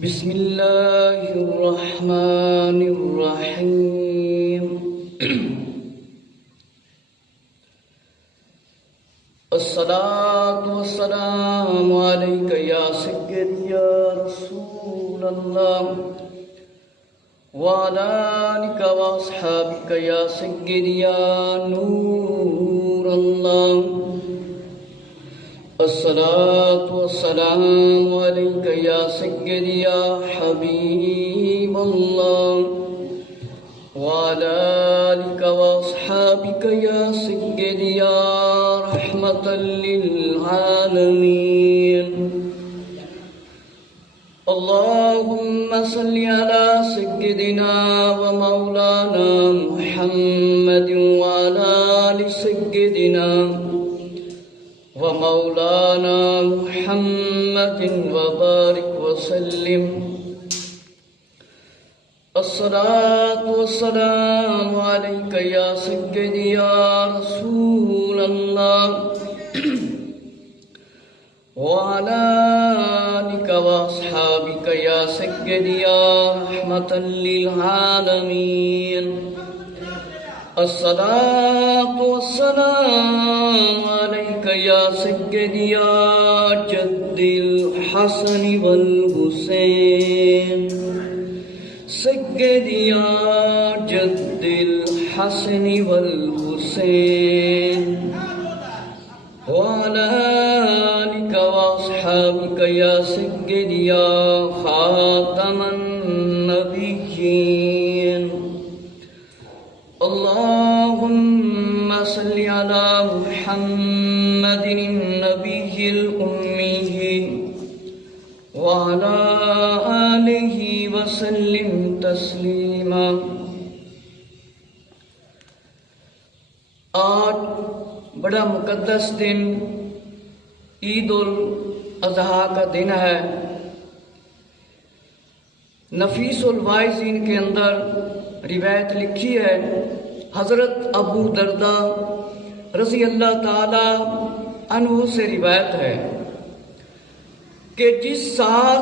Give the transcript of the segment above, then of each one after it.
بسم اللہ الرحمن الرحیم الصلاة والسلام علیک یا سید یا رسول اللہ وعلی آلک واصحابک یا سید یا نور اللہ الصلاة والسلام علیک یا سید یا حبیب اللہ وعلی آلک واصحابک یا سید یا رحمۃ للعالمین اللہم صل علی سیدنا و مولانا محمد وعلی آل سیدنا ومولانا محمد وبارك وسلم الصلاة والسلام عليك يا سيدي يا رسول الله وعلى آلك وأصحابك يا سيدي يا رحمة للعالمين الصلاة والسلام عليك يا سيدي يا جد الحسن والحسين سيدي يا جد الحسن والحسين وعلى آلك وأصحابك يا سيدي يا خاتم النبيين اللهم صل على محمد النبي الأمي وعلى آله وسلم تسليما آج بڑا مقدس دن عید الاضحیٰ کا دن ہے۔ نفیس الواعظین کے اندر روایت لکھی ہے، حضرت ابو درداء رضی اللہ تعالی عنہ سے روایت ہے کہ جس سال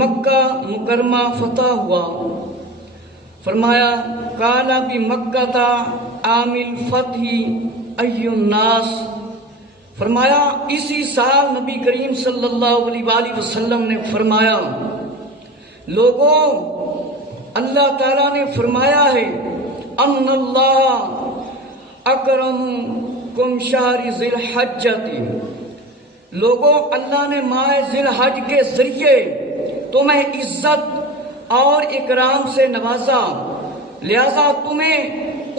مکہ مکرمہ فتح ہوا، فرمایا کالا بھی مکہ تھا عامل فتح ای الناس، فرمایا اسی سال نبی کریم صلی اللہ علیہ وآلہ وسلم نے فرمایا لوگوں، اللہ تعالیٰ نے فرمایا ہے ان اللہ اکرمکم شہر ذی الحجۃ، لوگوں اللہ نے ماہ ذی الحج کے ذریعے تمہیں عزت اور اکرام سے نوازا، لہذا تمہیں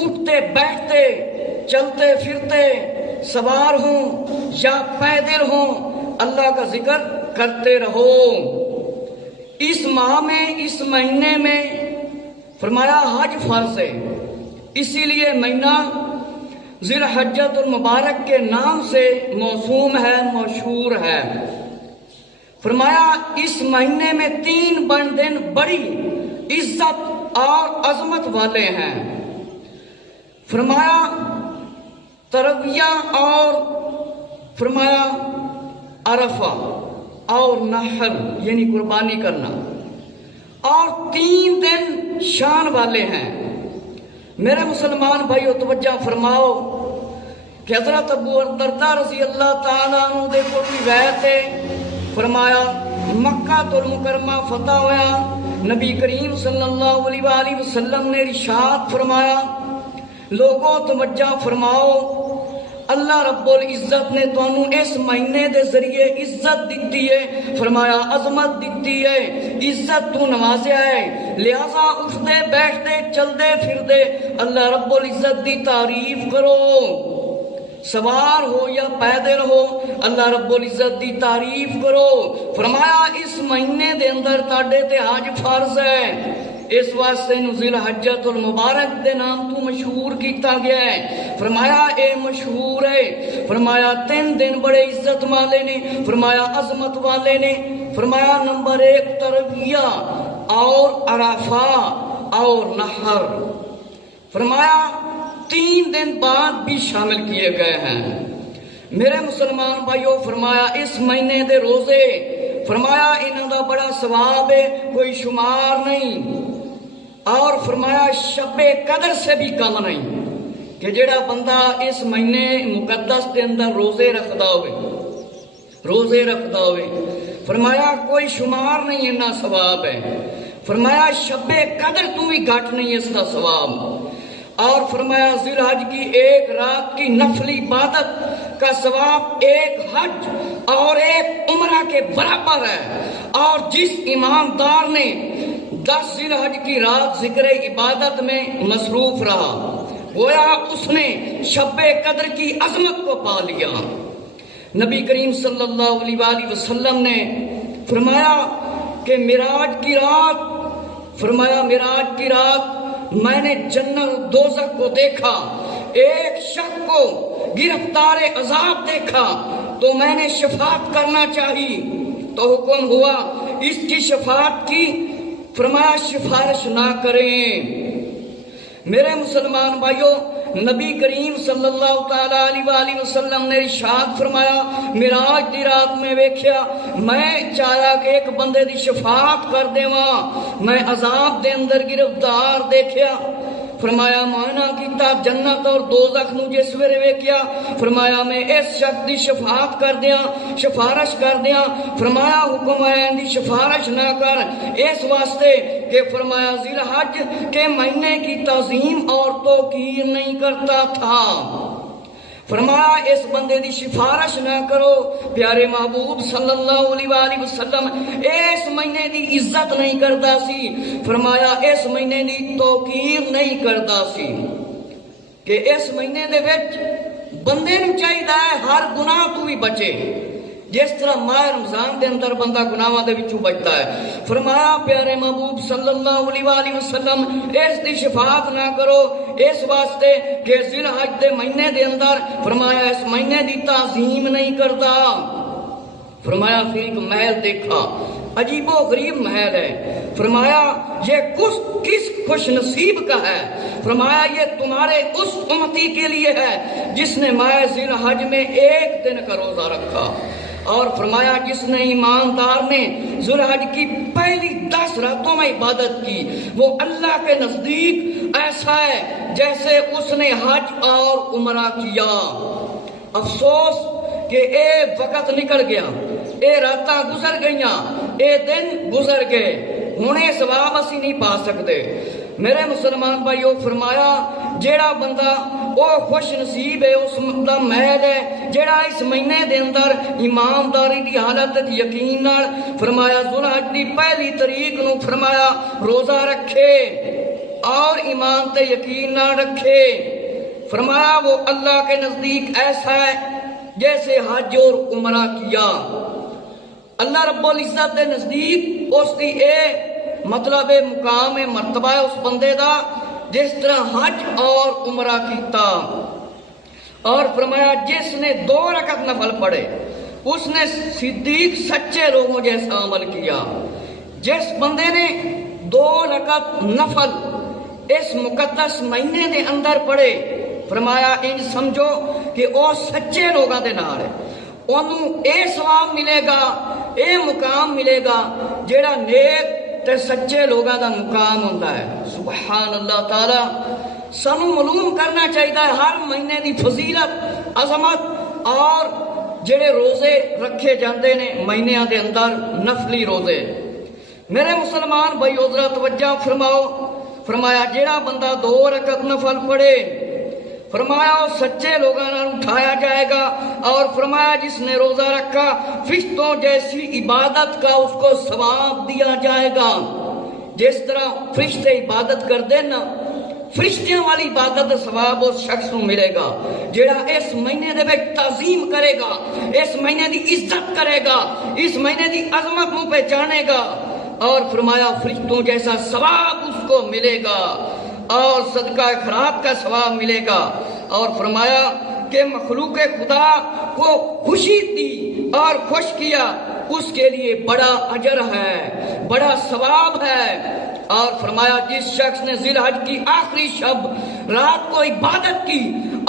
اٹھتے بیٹھتے چلتے پھرتے سوار ہوں یا پیدل ہوں اللہ کا ذکر کرتے رہو۔ اس ماہ میں اس مہینے میں فرمایا حج فرض ہے، اسی لیے مہینہ ذی الحجۃ المبارک کے نام سے موسوم ہے، مشہور ہے۔ فرمایا اس مہینے میں 3 دن بڑی عزت اور عظمت والے ہیں، فرمایا ترویہ اور فرمایا عرفہ اور نحر یعنی قربانی کرنا، اور 3 دن شان والے ہیں۔ میرے مسلمان بھائیو توجہ فرماؤ کہ حضرت ابو درداء رضی اللہ تعالیٰ عنہ دے کو روایت ہے، فرمایا مکہ المکرمہ فتح ہوا، نبی کریم صلی اللہ علیہ وآلہ وسلم نے ارشاد فرمایا لوگوں توجہ فرماؤ، اللہ رب العزت نے تانوں اس مہینے دے ذریعے عزت دیتی ہے، فرمایا عظمت دیتی ہے، عزت تو نوازیا ہے، لہذا اٹھتے بیٹھتے چلتے پھرتے اللہ رب العزت دی تعریف کرو، سوار ہو یا پیدل ہو اللہ رب العزت دی تعریف کرو۔ فرمایا اس مہینے دے اندر تاڈے تے حج فرض ہے، اس واسطے ذی الحجۃ المبارک دے نام تو مشہور کیتا گیا ہے۔ فرمایا اے مشہور ہے، فرمایا 3 دن بڑے عزت والے نے، فرمایا عظمت والے نے، فرمایا نمبر 1 ترویہ اور عرفہ اور نحر، فرمایا 3 دن بعد بھی شامل کیے گئے ہیں۔ میرے مسلمان بھائیوں فرمایا اس مہینے دے روزے فرمایا انہوں دا بڑا ثواب ہے، کوئی شمار نہیں، اور فرمایا شب قدر سے بھی کم نہیں کہ جڑا بندہ اس مہینے مقدس کے اندر روزے رکھدا ہوئے فرمایا کوئی شمار نہیں اتنا ثواب ہے، فرمایا شب قدر تو بھی گھٹ نہیں اس کا ثواب، اور فرمایا ذی الحج کی ایک رات کی نفلی عبادت کا ثواب ایک حج اور ایک عمرہ کے برابر ہے، اور جس ایماندار نے 10 ذی الحج کی رات ذکر عبادت میں مصروف رہا گویا اس نے شب قدر کی عظمت کو پا لیا۔ نبی کریم صلی اللہ علیہ وآلہ وسلم نے فرمایا کہ معراج کی رات میں نے جنت دوزخ کو دیکھا، ایک شخص کو گرفتار عذاب دیکھا تو میں نے شفاعت کرنا چاہی تو حکم ہوا اس کی شفاعت کی، فرمایا سفارش نہ کریں۔ میرے مسلمان بھائیوں، نبی کریم صلی اللہ تعالیٰ علیہ وآلہ وسلم نے ارشاد فرمایا معراج دی رات میں ویکھیا، میں چاہیا کہ ایک بندے دی شفاعت کر دیواں، میں عذاب دے اندر گرفتار دیکھیا، فرمایا معائنہ کیتا جنت اور دوزخ نو جس ویلے ویکھیا، فرمایا میں اس شخص دی شفاعت کر دیاں، سفارش کر دیاں، فرمایا حکم ہے ان دی سفارش نہ کر، اس واسطے کہ فرمایا ذی الحج کے مہینے کی تعظیم اور توقیر نہیں کرتا تھا، فرمایا اس بندے دی سفارش نہ کرو، پیارے محبوب صلی اللہ علیہ وآلہ وسلم اس مہینے دی عزت نہیں کرتا سی، فرمایا اس مہینے دی توقیر نہیں کرتا سی، کہ اس مہینے دے وچ بندے نوں چاہیدا ہے ہر گناہ تو بھی بچے، جس طرح ماہ رمضان دے اندر بندہ گناہاں دے وچوں بچتا ہے، فرمایا پیارے محبوب صلی اللہ علیہ وآلہ وسلم اس دی شفاعت نہ کرو، اس واسطے کہ ذی الحج دے مہینے دے اندر فرمایا اس مہینے دی تعظیم نہیں کرتا، فرمایا پھر ایک محل دیکھا، عجیب و غریب محل ہے، فرمایا یہ کس خوش نصیب کا ہے، فرمایا یہ تمہارے اس امتی کے لیے ہے جس نے ماہ ذی الحج میں ایک دن کا روزہ رکھا، اور فرمایا جس نے ایماندار نے ذی الحج کی پہلی 10 راتوں میں عبادت کی وہ اللہ کے نزدیک ایسا ہے جیسے اس نے حج اور عمرہ کیا۔ افسوس کہ اے وقت نکل گیا، اے راتاں گزر گئیاں، اے دن گزر گئے، ہن اے ثواب اسی نہیں پا سکتے۔ میرے مسلمان بھائیو، فرمایا جیڑا بندہ وہ خوش نصیب ہے، اس دا محل ہے جیڑا اس مہینے دے اندر ایمانداری دی حالت یقین نال فرمایا ذی الحج دی پہلی تاریخ نو فرمایا روزہ رکھے اور ایمان تے یقین نہ رکھے، فرمایا وہ اللہ کے نزدیک ایسا ہے جیسے حج اور عمرہ کیا۔ اللہ رب العزت دے نزدیک اس دی اے مطلب مقام مرتبہ ہے اس بندے دا جس طرح حج اور عمرہ کیتا، اور فرمایا جس نے 2 رکعت نفل پڑھے اس نے صدیق سچے لوگوں جیسا عمل کیا۔ جس بندے نے 2 رکعت نفل اس مقدس مہینے دے اندر پڑھے، فرمایا ان سمجھو کہ وہ سچے لوگاں دے نال ہے، انہوں اے ثواب ملے گا، اے مقام ملے گا جیڑا نیک تے سچے لوگاں دا مقام ہوتا ہے۔ سبحان اللہ تعالی، سانوں معلوم کرنا چاہیے ہر مہینے دی فضیلت، عظمت، اور جڑے روزے رکھے جاندے نے مہینیاں دے اندر نفلی روزے۔ میرے مسلمان بھائی ذرا توجہ فرماؤ، فرمایا جیڑا بندہ 2 رکعت نفل پڑھے فرمایا وہ سچے لوگوں نے اٹھایا جائے گا، اور فرمایا جس نے روزہ رکھا فرشتوں جیسی عبادت کا اس کو ثواب دیا جائے گا، جس طرح فرشتے عبادت کر دینا فرشتیاں والی عبادت ثواب اس شخص کو ملے گا جیڑا اس مہینے دے وچ تعظیم کرے گا، اس مہینے دی عزت کرے گا، اس مہینے دی عظمت کو پہچانے گا، اور فرمایا فرشتوں جیسا ثواب اس کو ملے گا اور صدقہ خیرات کا ثواب ملے گا، اور فرمایا کہ مخلوق خدا کو خوشی دی اور خوش کیا اس کے لیے بڑا اجر ہے، بڑا ثواب ہے، اور فرمایا جس شخص نے ذی الحج کی آخری شب رات کو عبادت کی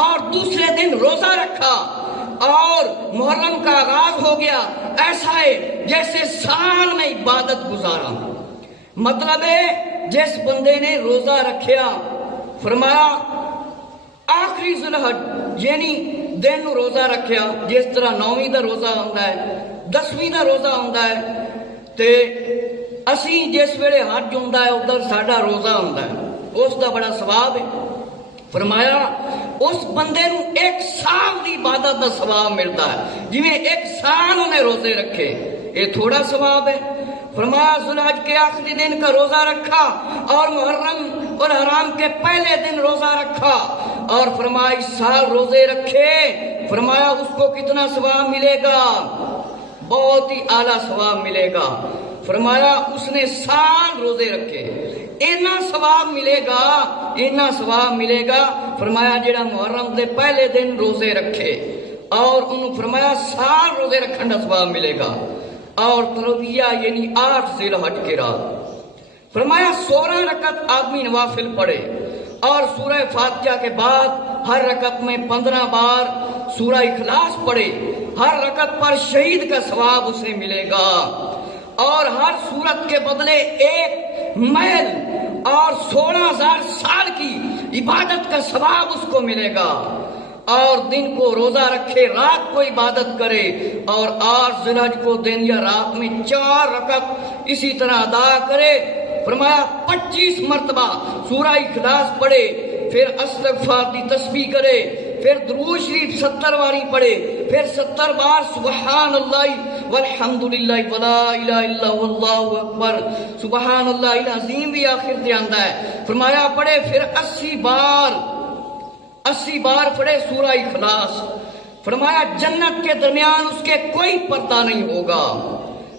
اور دوسرے دن روزہ رکھا اور محرم کا آغاز ہو گیا، ایسا ہے جیسے سال میں عبادت گزارا۔ مطلب ہے جس بندے نے روزہ رکھیا، فرمایا آخری ذوالحج یعنی دن روزہ رکھیا، جس طرح 9ویں دا روزہ ہوندا ہے، 10ویں دا روزہ ہوندا ہے، تے اسی جس ویلے حج ہوندا ہے ادھر ساڈا روزہ ہوندا ہے، اس دا بڑا ثواب ہے۔ فرمایا اس بندے نو 1 سال دی عبادت دا ثواب ملتا ہے، جویں 1 سال انہیں روزے رکھے، یہ تھوڑا ثواب ہے۔ فرمایا ذوالحج کے آخری دن کا روزہ رکھا اور محرم اور حرام کے پہلے دن روزہ رکھا، اور فرمایا اس سال روزے رکھے، فرمایا اس کو کتنا ثواب ملے گا؟ بہت ہی اعلیٰ ثواب ملے گا۔ فرمایا اس نے سال روزے رکھے، اینا ثواب ملے گا، اینا ثواب ملے گا۔ فرمایا جڑا محرم دے پہلے دن روزے رکھے اور انہوں فرمایا سال روزے رکھن دا ثواب ملے گا۔ اور ترویہ یعنی 8 ذی الحج کی رات، فرمایا 16 رکعت آدمی نوافل پڑھے اور سورہ فاتحہ کے بعد ہر رکعت میں 15 بار سورہ اخلاص پڑھے، ہر رکعت پر شہید کا ثواب اسے ملے گا، اور ہر سورت کے بدلے 1 میل اور 16,000 سال کی عبادت کا ثواب اس کو ملے گا۔ اور دن کو روزہ رکھے، رات کو عبادت کرے، اور 8 ذی الحج کو دن یا رات میں 4 رکعت اسی طرح ادا کرے۔ فرمایا 25 مرتبہ سورہ اخلاص پڑھے، پھر استغفار دی تسبیح کرے، پھر درود شریف 70 باری پڑھے، پھر 70 بار سبحان اللہ والحمدللہ ولا الہ الا اللہ اکبر، سبحان اللہ العظیم بھی آخر تے آندا ہے۔ فرمایا پڑھے، پھر 80 بار پڑھے سورہ اخلاص۔ فرمایا جنت کے درمیان اس کے کوئی پردہ نہیں ہوگا،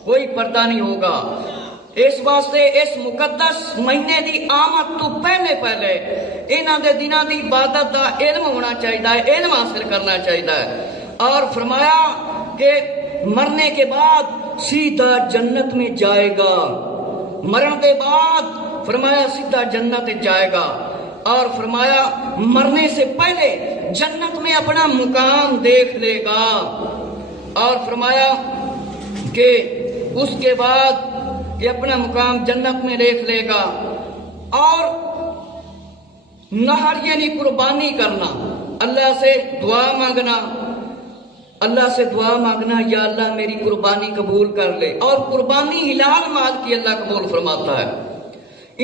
کوئی پردہ نہیں ہوگا۔ اس واسطے اس مقدس مہینے دی آمد تو پہلے انہاں دے دناں دی عبادت دا علم ہونا چاہیے، علم حاصل کرنا چاہیے۔ اور فرمایا کہ مرنے کے بعد سیدھا جنت میں جائے گا، مرن کے بعد فرمایا سیدھا جنت جائے گا، اور فرمایا مرنے سے پہلے جنت میں اپنا مقام دیکھ لے گا، اور فرمایا کہ اس کے بعد یہ اپنا مقام جنت میں دیکھ لے گا۔ اور نہر یعنی قربانی کرنا، اللہ سے دعا مانگنا، اللہ سے دعا مانگنا یا اللہ میری قربانی قبول کر لے، اور قربانی حلال مال کی اللہ قبول فرماتا ہے۔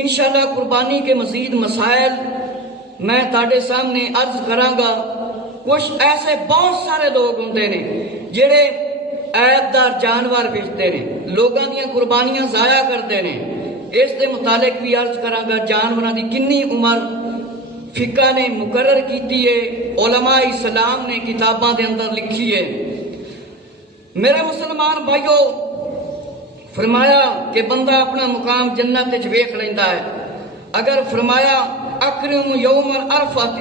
انشاءاللہ قربانی کے مزید مسائل میں تاڑے سامنے عرض کرانگا۔ کچھ ایسے بہت سارے لوگ ہوندے نے جڑے عیب دار جانور بیچتے نے، لوگاں دیاں قربانیاں ضائع کرتے نے۔ اس دے متعلق بھی عرض کرانگا جانوراں دی کنی عمر فقہ نے مقرر کیتی ہے، علماء اسلام نے کتاباں دے اندر لکھی ہے۔ میرے مسلمان بھائیو، فرمایا کہ بندہ اپنا مقام جنت وچ ویکھ لیندا ہے اگر فرمایا اکرم یوم العرفۃ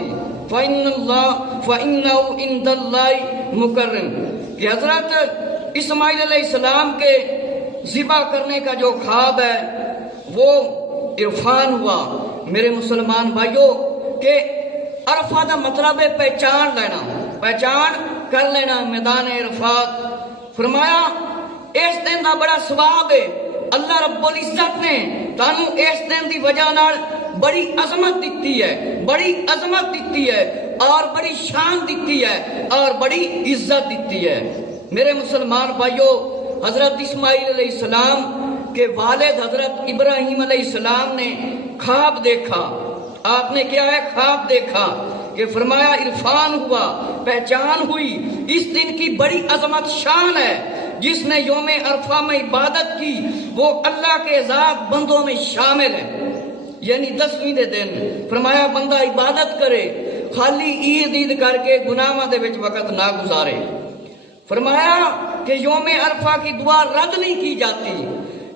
فإنہ عند اللہ مکرم، کہ حضرت اسماعیل علیہ السلام کے ذبح کرنے کا جو خواب ہے وہ عرفان ہوا۔ میرے مسلمان بھائیو کہ عرفہ دا مطلب ہے پہچان لینا، پہچان کر لینا میدان عرفات۔ فرمایا اس دن دا بڑا ثواب ہے، اللہ رب العزت نے تانوں اس دن دی وجہ نال بڑی عظمت دیتی ہے، بڑی عظمت دیتی ہے، اور بڑی شان دیتی ہے، اور بڑی عزت دیتی ہے۔ میرے مسلمان بھائیو، حضرت اسماعیل علیہ السلام کے والد حضرت ابراہیم علیہ السلام نے خواب دیکھا۔ آپ نے کیا ہے؟ خواب دیکھا کہ فرمایا عرفان ہوا، پہچان ہوئی، اس دن کی بڑی عظمت شان ہے۔ جس نے یوم عرفہ میں عبادت کی وہ اللہ کے ذات بندوں میں شامل ہے، یعنی 10ویں دے دن فرمایا بندہ عبادت کرے، خالی عید کر کے گناہاں دے وچ وقت نہ گزارے۔ فرمایا کہ یوم عرفہ کی دعا رد نہیں کی جاتی،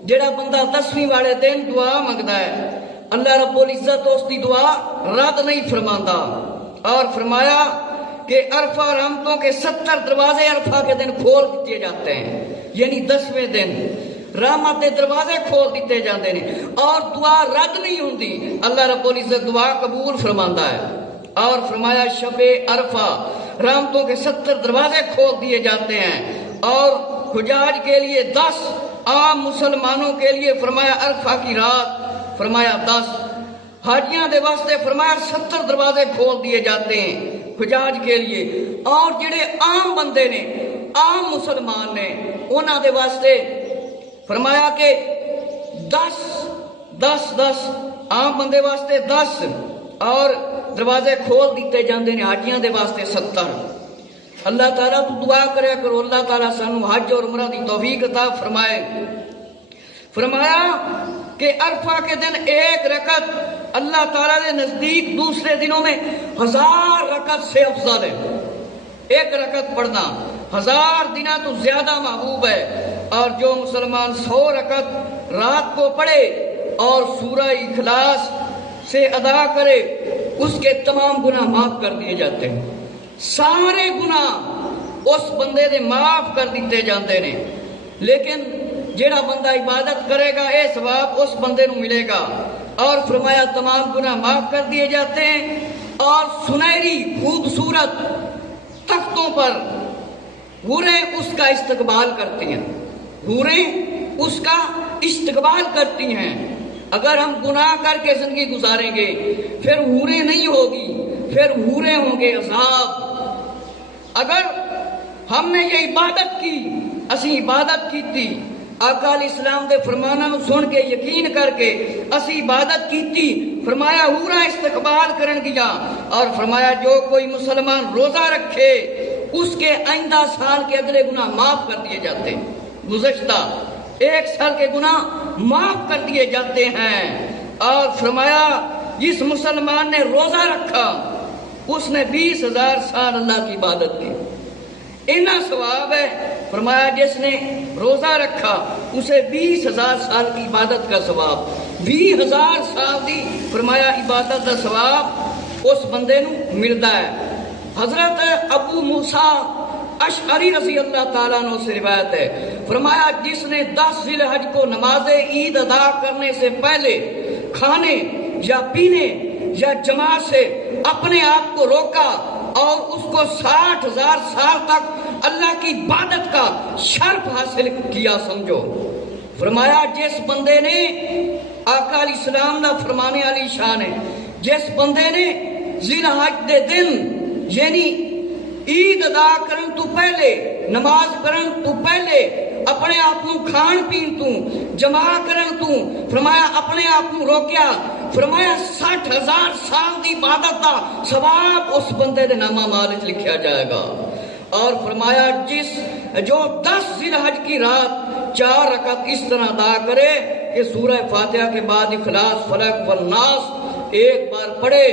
جڑا بندہ 10ویں والے دن دعا مانگدا ہے اللہ رب العزت اس دی دعا رد نہیں فرماندا۔ اور فرمایا کہ عرفہ رحمتوں کے 70 دروازے عرفہ کے دن کھول دیتے جاتے ہیں، یعنی 10ویں دن رحمت کے دروازے کھول دیتے جاتے ہیں، اور دعا رد نہیں ہوندی، اللہ رب العزت دعا قبول فرماندا ہے۔ اور فرمایا شب عرفہ رحمتوں کے 70 دروازے کھول دیے جاتے ہیں، اور حجاج کے لیے 10، عام مسلمانوں کے لیے فرمایا عرفہ کی رات فرمایا 10، حاجیاں دے واسطے فرمایا 70 دروازے کھول دیے جاتے ہیں حجاج کے لیے، اور جڑے عام بندے نے، عام مسلمان نے، انہاں دے واسطے فرمایا کہ 10 عام بندے واسطے 10 اور دروازے کھول دیتے جاندے نے حاجیاں دے واسطے 70۔ اللہ تعالیٰ تو دعا کرے کرو اللہ تعالیٰ سانو حج اور عمرہ دی توفیق عطا فرمائے۔ فرمایا کہ عرفہ کے دن ایک رکعت اللہ تعالیٰ کے نزدیک دوسرے دنوں میں 1000 رکعت سے افضل ہے۔ ایک رکعت پڑھنا 1000 دنہ تو زیادہ محبوب ہے، اور جو مسلمان 100 رکعت رات کو پڑھے اور سورہ اخلاص سے ادا کرے، اس کے تمام گناہ معاف کر دیے جاتے ہیں، سارے گناہ اس بندے دے معاف کر دیتے جاندے نے۔ لیکن جیڑا بندہ عبادت کرے گا اے ثواب اس بندے نو ملے گا، اور فرمایا تمام گناہ معاف کر دیے جاتے ہیں، اور سنہری خوبصورت تختوں پر حوریں اس کا استقبال کرتی ہیں، حوریں اس کا استقبال کرتی ہیں۔ اگر ہم گناہ کر کے زندگی گزاریں گے پھر حوریں نہیں ہوگی، پھر حوریں ہوں گے عذاب۔ اگر ہم نے یہ عبادت کی، اسی عبادت کی تھی، آقا علیہ السلام دے فرمانہ نو سن کے یقین کر کے اسی عبادت کی تھی، فرمایا حورا استقبال کرن گیا، اور فرمایا جو کوئی مسلمان روزہ رکھے اس کے آئندہ سال کے اگلے گناہ معاف کر دیے جاتے ہیں، گزشتہ 1 سال کے گناہ معاف کر دیے جاتے ہیں۔ اور فرمایا جس مسلمان نے روزہ رکھا اس نے 20,000 سال اللہ کی عبادت کی، اتنا ثواب ہے۔ فرمایا جس نے روزہ رکھا اسے 20,000 سال کی عبادت کا ثواب، 20,000 سال دی فرمایا عبادت کا ثواب اس بندے نو ملتا ہے۔ حضرت ابو موسیٰ اشعری رضی اللہ تعالیٰ عنہ سے روایت ہے، فرمایا جس نے 10 ذی الحج کو نماز عید ادا کرنے سے پہلے کھانے یا پینے یا جماعت سے اپنے آپ کو روکا اور اس کو 60,000 سال تک اللہ کی عبادت کا شرف حاصل کیا سمجھو۔ فرمایا جس بندے نے، آقا علیہ السلام کا فرمانے والی شان ہے، جس بندے نے ذی الحج دے دن یعنی عید ادا کرن تو پہلے، نماز پڑھن تو پہلے اپنے آپ کو کھان پین تو جمع کرن تو فرمایا اپنے آپ کو روکیا، فرمایا 60,000 سال دی عبادت دا ثواب اس بندے دے نامہ مال وچ لکھیا جائے گا۔ اور فرمایا جو 10 ذی الحج کی رات 4 رکعت اس طرح ادا کرے کہ سورہ فاتحہ کے بعد اخلاص، فلق والناس 1 بار پڑھے،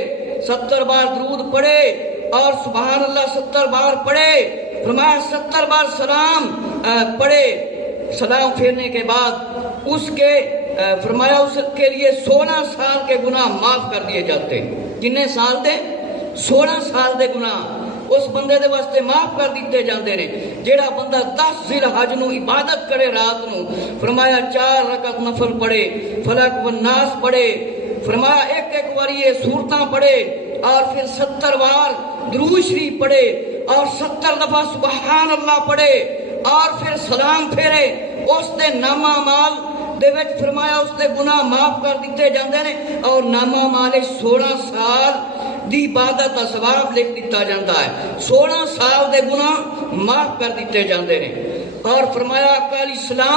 70 بار درود پڑھے، اور سبحان اللہ 70 بار پڑھے، فرمایا 70 بار سلام پڑھے، سلام پھیرنے کے بعد اس کے فرمایا اس کے لیے 16 سال کے گناہ معاف کر دیے جاتے ہیں۔ کتنے سال دے؟ 16 سال دے گناہ اس بندے دے واسطے معاف کر دیتے جاندے نے۔ جیڑا بندہ 10 ذی الحج نو عبادت کرے رات نو، فرمایا 4 رکعت نفل پڑھے، فلق والناس پڑھے، فرمایا ایک واری یہ سورتاں پڑھے، اور پھر 70 بار درود شریف پڑھے، اور 70 دفعہ سبحان اللہ پڑھے، اور پھر سلام پھیرے، اس دے نامہ مال دے وچ فرمایا اس دے گناہ معاف کر دیتے جاندے نے، اور نامہ مال 16 سال دی عبادت دا ثواب لکھ دیتا جاندا ہے، 16 سال دے گناہ معاف کر دیتے جاندے نے۔ اور فرمایا آقا علیہ السلام